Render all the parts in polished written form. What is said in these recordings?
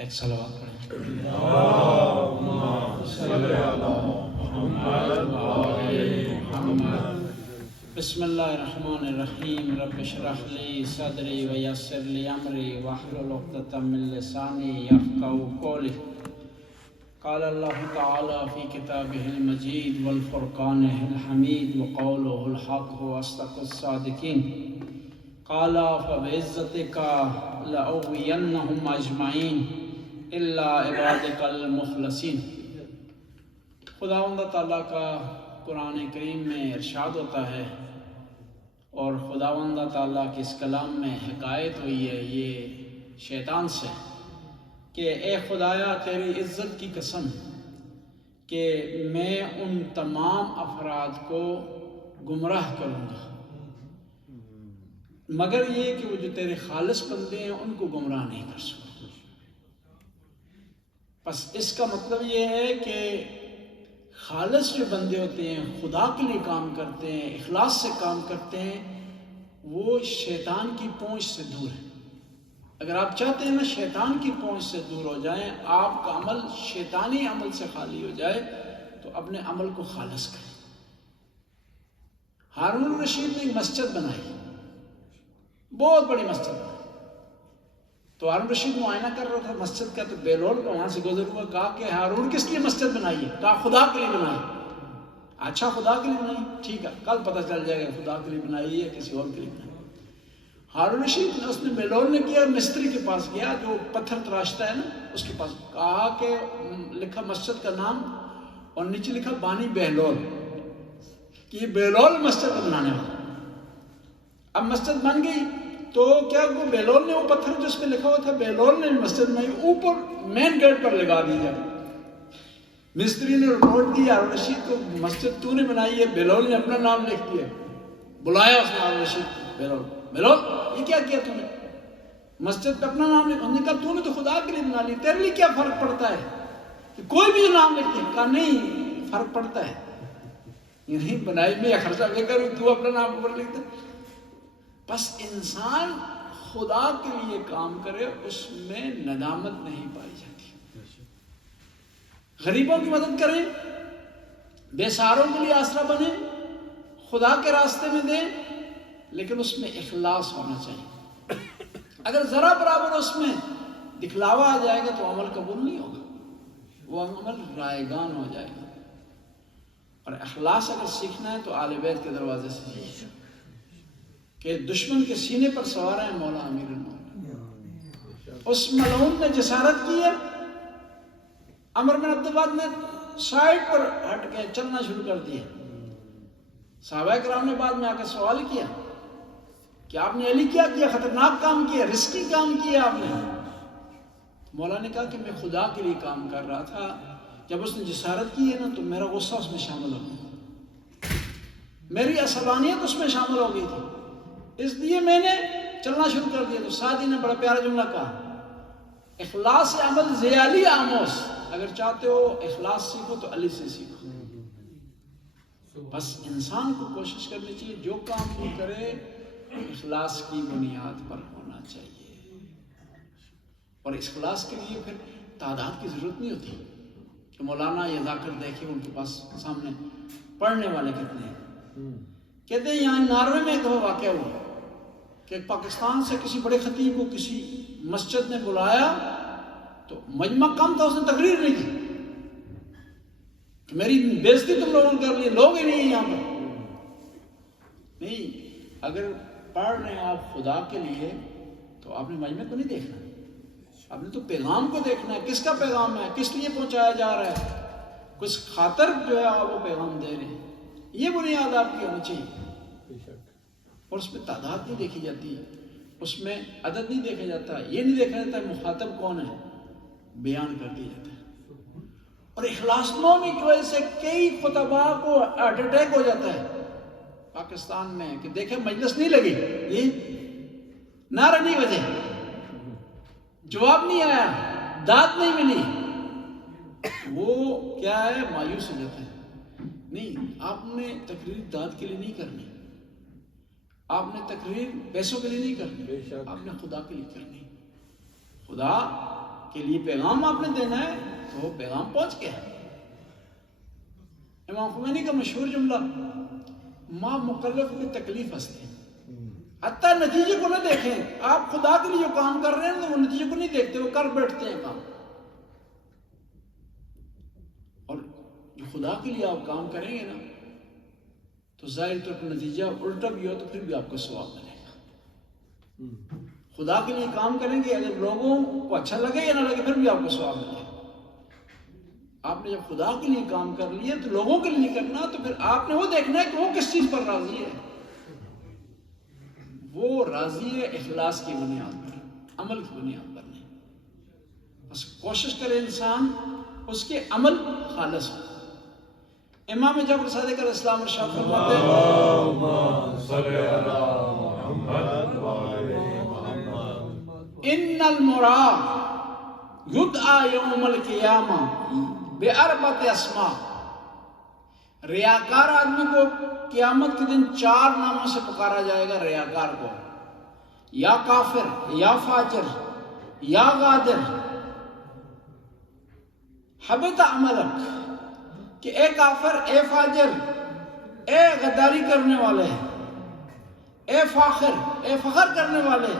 ایک صلوات پڑھیں۔ بسم اللہ الرحمن الرحیم۔ رب اشرح لی صدری ویسر لی امری واحلل عقدۃ من لسانی یفقهوا قولی۔ قال اللہ تعالی فی کتابہ المجید والفرقانہ الحمید وقولہ الحق واصدق الصادقین۔ قال فبعزتک لأغوینہم اجمعین الا عبادک المخلصین۔ خداوند تعالیٰ کا قرآن کریم میں ارشاد ہوتا ہے اور خداوند تعالیٰ کے اس کلام میں حکایت ہوئی ہے یہ شیطان سے کہ اے خدایا تیری عزت کی قسم کہ میں ان تمام افراد کو گمراہ کروں گا مگر یہ کہ وہ جو تیرے خالص بندے ہیں ان کو گمراہ نہیں کر سکوں۔ بس اس کا مطلب یہ ہے کہ خالص جو بندے ہوتے ہیں، خدا کے لیے کام کرتے ہیں، اخلاص سے کام کرتے ہیں، وہ شیطان کی پہنچ سے دور ہیں۔ اگر آپ چاہتے ہیں نا شیطان کی پہنچ سے دور ہو جائیں، آپ کا عمل شیطانی عمل سے خالی ہو جائے، تو اپنے عمل کو خالص کریں۔ ہارون الرشید نے ایک مسجد بنائی، بہت بڑی مسجد بنائی، تو ہارون الرشید معائنہ کر رہا تھا مسجد کا، تو بیلول کا وہاں سے گزر ہوا، کہا کہ ہارون کس لیے مسجد بنائی ہے؟ کہا خدا کے لیے بنائی۔ اچھا خدا کے لیے بنائی، ٹھیک ہے، کل پتہ چل جائے گا خدا کے لیے بنائی ہے کسی اور کے لیے بنائی۔ ہارون رشید نے اس نے بیلول نے کیا، مستری کے پاس گیا جو پتھر تراشتا ہے نا، اس کے پاس کہا کہ لکھا مسجد کا نام اور نیچے لکھا بانی بہلول، کہ یہ بیلول مسجد بنانے والا۔ اب مسجد بن گئی تو کیا وہ بیلول نے وہ پتھر جس پہ لکھا ہوا تھا بیلول نے مسجد بنائی، اوپر مین گیٹ پر لگا دی جائے۔ مستری نے رپورٹ دی ہارون رشید کو، مسجد تو نے بنائی ہے، بیلول نے اپنا نام لکھ دیا۔ بلایا اس نے ہارون رشید کو، بیلول یہ کیا کیا تم نے؟ مسجد پہ اپنا نام لکھا۔ انہوں نے کہا تو نے تو خدا کے لیے بنا لی، تیرے لیے کیا فرق پڑتا ہے کہ کوئی بھی نام لکھ دے؟ کہا نہیں فرق پڑتا ہے، یعنی بنائی میں خرچہ بے کر تو اپنا نام اوپر لکھ دے۔ بس انسان خدا کے لیے کام کرے اس میں ندامت نہیں پائی جاتی۔ غریبوں کی مدد کریں، بے سہاروں کے لیے آسرا بنیں، خدا کے راستے میں دیں، لیکن اس میں اخلاص ہونا چاہیے۔ اگر ذرا برابر اس میں دکھلاوا آ جائے گا تو عمل قبول نہیں ہوگا، وہ عمل رائگان ہو جائے گا۔ اور اخلاص اگر سیکھنا ہے تو آل بیت کے دروازے سے سیکھیں کہ دشمن کے سینے پر سوار ہے مولا امیر المومنین۔ اس ملعون نے جسارت کی ہے، عمر بن عبدالعزیز نے سائڈ پر ہٹ کے چلنا شروع کر دیا۔ صحابہ کرام نے بعد میں آ کر سوال کیا کہ آپ نے علی کیا کیا؟ خطرناک کام کیا، رسکی کام کیا آپ نے۔ مولا نے کہا کہ میں خدا کے لیے کام کر رہا تھا، جب اس نے جسارت کی ہے نا تو میرا غصہ اس میں شامل ہو گیا، میری عصبانیت اس میں شامل ہو گئی تھی، اس لیے میں نے چلنا شروع کر دیا۔ تو سعدی نے بڑا پیارا جملہ کہا، اخلاص عمل زیالی آموز، اگر چاہتے ہو اخلاص سیکھو تو علی سے سیکھو۔ بس انسان کو کوشش کرنی چاہیے جو کام بھی کرے اخلاص کی بنیاد پر ہونا چاہیے، اور اس اخلاص کے لیے پھر تعداد کی ضرورت نہیں ہوتی کہ مولانا یہ جا کر دیکھیں ان کے پاس سامنے پڑھنے والے کتنے ہیں۔ کہتے ہیں یہاں ناروے میں ایک دفعہ واقعہ ہوا کہ پاکستان سے کسی بڑے خطیب کو کسی مسجد نے بلایا تو مجمع کم تھا، اس نے تقریر نہیں کی کہ میری بےزتی تم لوگوں نے کر لی، لوگ ہی نہیں ہیں یہاں پر۔ نہیں، اگر پڑھ رہے ہیں آپ خدا کے لیے تو آپ نے مجمع کو نہیں دیکھنا، آپ نے تو پیغام کو دیکھنا ہے، کس کا پیغام ہے، کس لیے پہنچایا جا رہا ہے، کچھ خاطر جو ہے آپ وہ پیغام دے رہے ہیں، یہ بنیاد آپ کی ہونی چاہیے۔ اور اس میں تعداد نہیں دیکھی جاتی، اس میں عدد نہیں دیکھا جاتا، یہ نہیں دیکھا جاتا مخاطب کون ہے، بیان کر دیا جاتا ہے۔ اور اخلاص نومی کی وجہ سے کئی خطباء کو ہارٹ اٹیک ہو جاتا ہے پاکستان میں کہ دیکھیں مجلس نہیں لگی، یہ نعرہ نہیں بجے، جواب نہیں آیا، داد نہیں ملی، وہ کیا ہے مایوس ہو جاتا ہے۔ نہیں، آپ نے تقریر داد کے لیے نہیں کرنی، آپ نے تقریر پیسوں کے لیے نہیں کرنی، آپ نے خدا کے لیے کرنی۔ خدا کے لیے پیغام آپ نے دینا ہے تو وہ پیغام پہنچ گیا. امام خمینی کا مشہور جملہ ماں مکلف کی تکلیف ہستی، حتیٰ نتیجے کو نہ دیکھیں. آپ خدا کے لیے جو کام کر رہے ہیں تو وہ نتیجے کو نہیں دیکھتے، وہ کر بیٹھتے ہیں کام. اور جو خدا کے لیے آپ کام کریں گے نا تو ظاہر طور پر نتیجہ الٹا بھی ہو تو پھر بھی آپ کو ثواب ملے گا. خدا کے لیے کام کریں گے، اگر لوگوں کو اچھا لگے یا نہ لگے پھر بھی آپ کو ثواب ملے گا. آپ نے جب خدا کے لیے کام کر لیا تو لوگوں کے لیے کرنا، تو پھر آپ نے وہ دیکھنا ہے کہ وہ کس چیز پر راضی ہے. وہ راضی ہے اخلاص کی بنیاد پر، عمل کی بنیاد پر نہیں. بس کوشش کرے انسان اس کے عمل خالص ہو. امام جعفر صادق علیہ السلام ارشاد فرماتے ہیں ان المرا یدعا یوم القیامہ باربعۃ اسماء. ریاکار آدمی کو قیامت کے دن 4 ناموں سے پکارا جائے گا. ریاکار کو یا کافر، یا فاجر، یا غادر. حبط عملک، کہ اے کافر، اے فاجر، اے غداری کرنے والے، اے فاخر، اے فخر کرنے والے،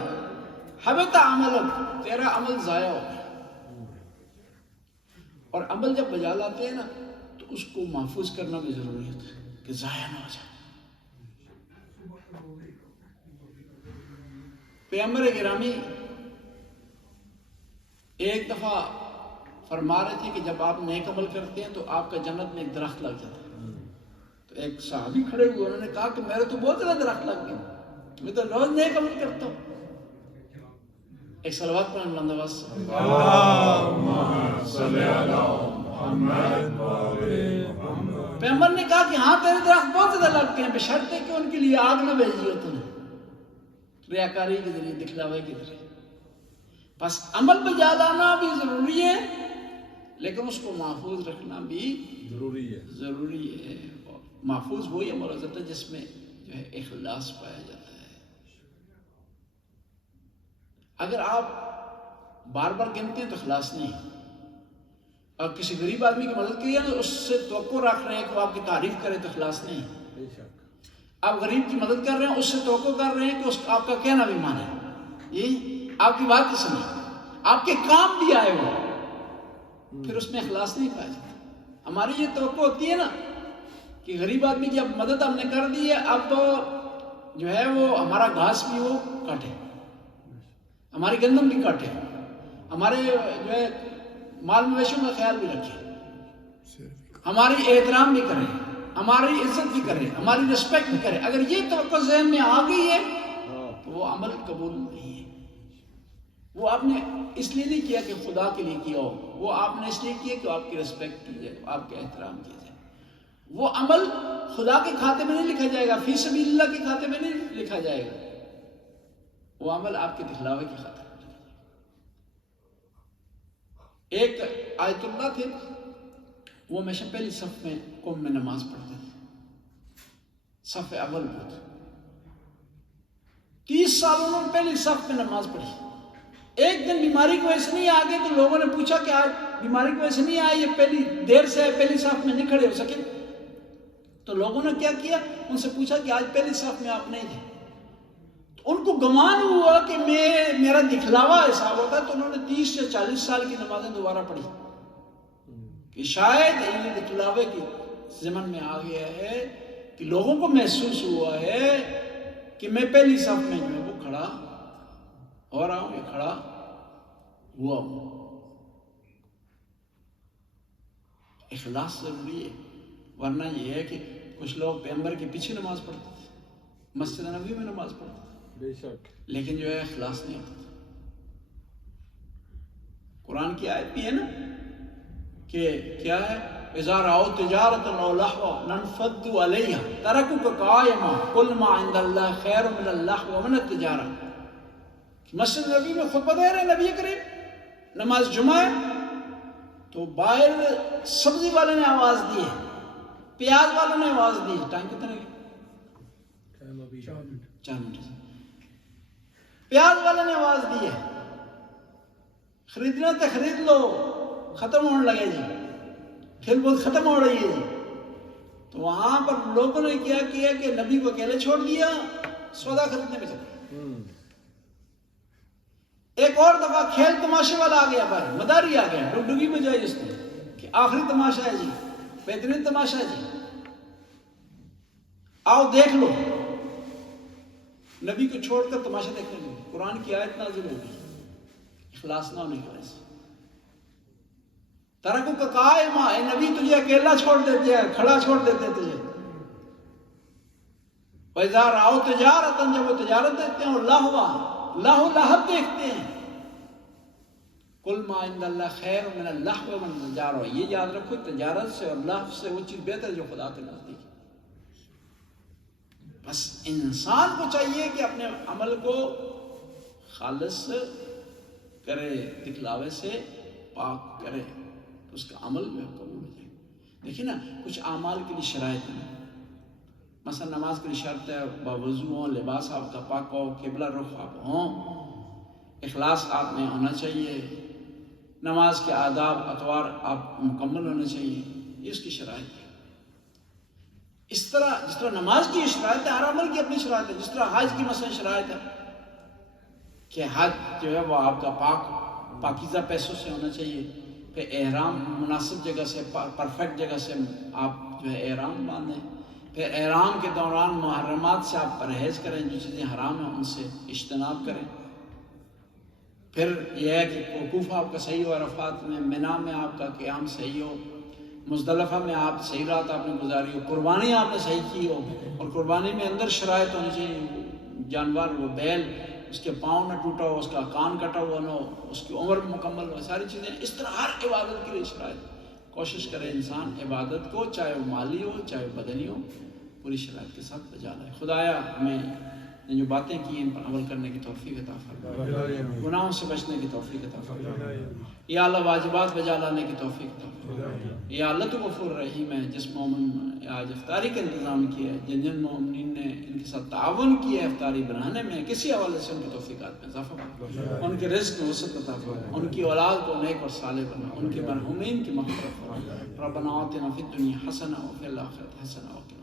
حبط عملک، تیرا عمل ضائع ہو گیا. اور عمل جب بجا لاتے ہیں نا تو اس کو محفوظ کرنا بھی ضروری ہوتا ہے کہ ضائع نہ ہو جائے. پیغمبر گرامی ایک دفعہ فرما رہے تھے کہ جب آپ نیک عمل کرتے ہیں تو آپ کا جنت میں ایک درخت لگ جاتا ہے. تو ایک صحابی کھڑے ہوئے، انہوں نے کہا کہ میرے تو بہت زیادہ درخت لگ گئے، میں تو روز نیک عمل کرتا ہوں. ایک صلوات پڑھیں بلند آواز سے. پیغمبر نے کہا کہ ہاں تیرے درخت بہت زیادہ لگ گئے ہیں، بشرطے کہ ان کے لیے آگ نہ بھیجی ہو تم نے ریاکاری کے ذریعے، دکھلاوے کے ذریعے. بس عمل بجا لانا بھی ضروری ہے لیکن اس کو محفوظ رکھنا بھی ضروری ہے. محفوظ وہی عمل ہو جاتا ہے جس میں جو ہے اخلاص پایا جاتا ہے. اگر آپ بار بار گنتے ہیں تو اخلاص نہیں. اور کسی غریب آدمی کی مدد کی ہے تو اس سے توقع رکھ رہے ہیں کہ وہ آپ کی تعریف کرے تو اخلاص نہیں. آپ غریب کی مدد کر رہے ہیں، اس سے توقع کر رہے ہیں کہ آپ کا کہنا بھی مانے، یہ آپ کی بات بھی سنے، آپ کے کام بھی آئے ہو، پھر اس میں اخلاص نہیں پایا جاتا. ہماری یہ توقع ہوتی ہے نا کہ غریب آدمی کی اب مدد ہم نے کر دی ہے، اب جو ہے وہ ہمارا گھاس بھی وہ کاٹے، ہماری گندم بھی کاٹے، ہمارے جو ہے مال مویشیوں کا خیال بھی رکھے، ہماری احترام بھی کرے، ہماری عزت بھی کرے، ہماری رسپیکٹ بھی کرے. اگر یہ توقع ذہن میں آ گئی ہے تو وہ عمل قبول نہیں ہے. وہ آپ نے اس لیے نہیں کیا کہ خدا کے لیے کیا ہو، وہ آپ نے اس لیے کیا کہ آپ کی رسپیکٹ کی جائے، آپ کے احترام کیا جائے. وہ عمل خدا کے کھاتے میں نہیں لکھا جائے گا، فی سبیل اللہ کے کھاتے میں نہیں لکھا جائے گا. وہ عمل آپ کے دکھلاوے کی خاطر. ایک آیت اللہ تھے، وہ ہمیشہ پہلی صف میں قوم میں نماز پڑھتے تھے، صف اول پہ. 30 سال انہوں نے پہلی صف میں نماز پڑھی. ایک دن بیماری کی وجہ سے نہیں آ گئے تو لوگوں نے پوچھا کہ آج بیماری کی وجہ سے نہیں آئے، یہ پہلی دیر سے پہلی صف میں نہیں کھڑے ہو سکے. تو لوگوں نے کیا کیا، ان سے پوچھا کہ آج پہلی صف میں آپ نہیں تھے. تو ان کو گمان ہوا کہ میرا دکھلاوا حساب ہوتا ہے، تو انہوں نے 30 یا 40 سال کی نمازیں دوبارہ پڑھی کہ شاید یہ دکھلاوے کی ضمن میں آ گیا ہے کہ لوگوں کو محسوس ہوا ہے کہ میں پہلی صف میں جو ہے وہ کھڑا ہو رہا ہوں، یہ کھڑا ہوا ہوں. اخلاص ضروری ہے، ورنہ یہ ہے کہ کچھ لوگ پیغمبر کے پیچھے نماز پڑھتے تھے، مسجد نبوی میں نماز پڑھتے تھے، بے شک، لیکن جو ہے اخلاص نہیں ہوتا. قرآن کی آیت بھی ہے نا کہ کیا ہے، اذا رأوا تجارۃ او لہوا انفضوا الیہا ترکوک قائما قل ما عند اللہ خیر من اللہو ومن التجارہ. مسجد نبی میں خطبہ دے رہے نبی کریم، نماز جمعہ ہے، تو باہر سبزی والے نے آواز دی ہے، پیاز والوں نے آواز دی ہے. ٹائم کتنے گئے؟ 4 منٹ. پیاز والے نے آواز دی ہے، خریدنا تو خرید لو، ختم ہونے لگے جی، کھیل بہت ختم ہو رہی ہے جی. تو وہاں پر لوگوں نے کیا کیا کہ نبی کو اکیلے چھوڑ دیا، سودا خریدنے میں چلے. ایک اور دفعہ کھیل تماشے والا آ گیا، بھائی مداری آ گیا، ڈگڈگی بجائی اس نے کہ آخری تماشا ہے جی، بہترین تماشا ہے جی، آؤ دیکھ لو. نبی کو چھوڑ کر تماشا دیکھنے لگے. قرآن کی آیت نازل ہوگی اخلاص نہ ہونے کی وجہ سے. ترکو کا قائمہ، اے نبی تجھے اکیلا چھوڑ دیتے ہیں، کھڑا چھوڑ دیتے ہیں تجھے. وَإِذَا رَأَوْا تِجَارَةً، جب وہ تجارت دیکھتے ہیں، اور لہو دیکھتے ہیں. قُلْ مَا عِنْدَ اللَّهِ خَيْرٌ مِنَ اللَّهْوِ وَالتِّجَارَةِ. یہ یاد رکھو تجارت سے اور لہو سے وہ چیز بہتر جو خدا کے نزدیک ہے. بس انسان کو چاہیے کہ اپنے عمل کو خالص کرے، دکھلاوے سے پاک کرے، تو اس کا عمل میں قبول ہو جائے. دیکھیں نا، کچھ اعمال کے لیے شرائط ہیں. مثلا نماز کے لیے شرط ہے باوضو ہوں، لباس آپ کا پاک ہو، قبلہ رخ آپ ہوں، اخلاص آپ میں ہونا چاہیے، نماز کے آداب اطوار آپ مکمل ہونے چاہیے. یہ اس کی شرائط ہے. اس طرح جس طرح نماز کی شرائط ہے، ہر عمل کی اپنی شرائط ہے. جس طرح حج کی مثلا شرائط ہے کہ حج جو ہے وہ آپ کا پاکیزہ پیسوں سے ہونا چاہیے. پھر احرام مناسب جگہ سے، پرفیکٹ جگہ سے آپ جو ہے احرام باندھیں. پھر احرام کے دوران محرمات سے آپ پرہیز کریں، جو چیزیں حرام ہیں ان سے اجتناب کریں. پھر یہ ہے کہ وقوف آپ کا صحیح ہو عرفات میں، منی میں آپ کا قیام صحیح ہو، مزدلفہ میں آپ صحیح رات آپ نے گزاری ہو، قربانی آپ نے صحیح کی ہو. اور قربانی میں اندر شرائط ہونی چاہیے، جانور وہ بیل اس کے پاؤں نہ ٹوٹا ہو، اس کا کان کٹا ہوا نہ ہو، اس کی عمر مکمل ہو، ساری چیزیں. اس طرح ہر عبادت کے لیے شرائط. کوشش کرے انسان عبادت کو، چاہے وہ مالی ہو چاہے وہ بدنی ہو، پوری شرائط کے ساتھ بجا لائے. خدایا ہمیں جو باتیں کی ان پر عمل کرنے کی توفیق عطا فرما، گناہوں سے بچنے کی توفیق عطا فرما. یا اللہ واجبات بجا لانے کی توفیق عطا فرما. یا اللہ تو غفور رحیم ہے. جس مومن آج افطاری کا انتظام کیا ہے، جن مومنین نے ان کے ساتھ تعاون کیا ہے افطاری بنانے میں، کسی حوالے سے ان کی توفیقات میں اضافہ فرما، ان کے رزق میں وسعت عطا فرما، ان کی اولاد کو نیک اور صالح بنا، ان کے مرحومین کی مغفرت فرما. ربنا آتنا فی الدنیا حسنہ وفی الآخرۃ حسنہ وقنا